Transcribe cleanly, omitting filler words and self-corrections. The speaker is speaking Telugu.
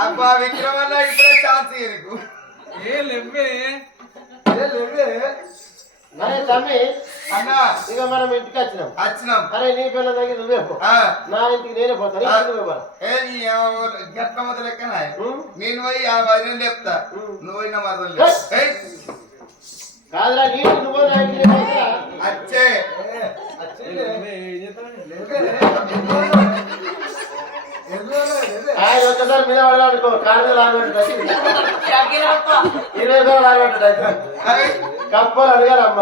అబ్బా విక్రమన్న ఇప్పుడే ఛాన్స్ నీకు ఏ లేవే అరే తమ్మి అన్న ఇక మనం ఇంటికి వచ్చినాం వచ్చినాం అరే నీ పిల్ల దగ్గర నువ్వే పో నా ఇంటికి నేనే పోతాను నువ్వే పోరా గట్ట మొదలు లెక్కన నేను పోయి ఆ వదిన చెప్తా నువ్వు పోయిన మరదలు కాదురా నీకు నువ్వు నా ఇంటికి పోతారా అచ్చే ఆయన ఒక్కసారి మీద పడాలనుకో కారు లాగొట్టు 20 రూపాయలు లాగొట్టు కప్పలు అడిగారు అమ్మ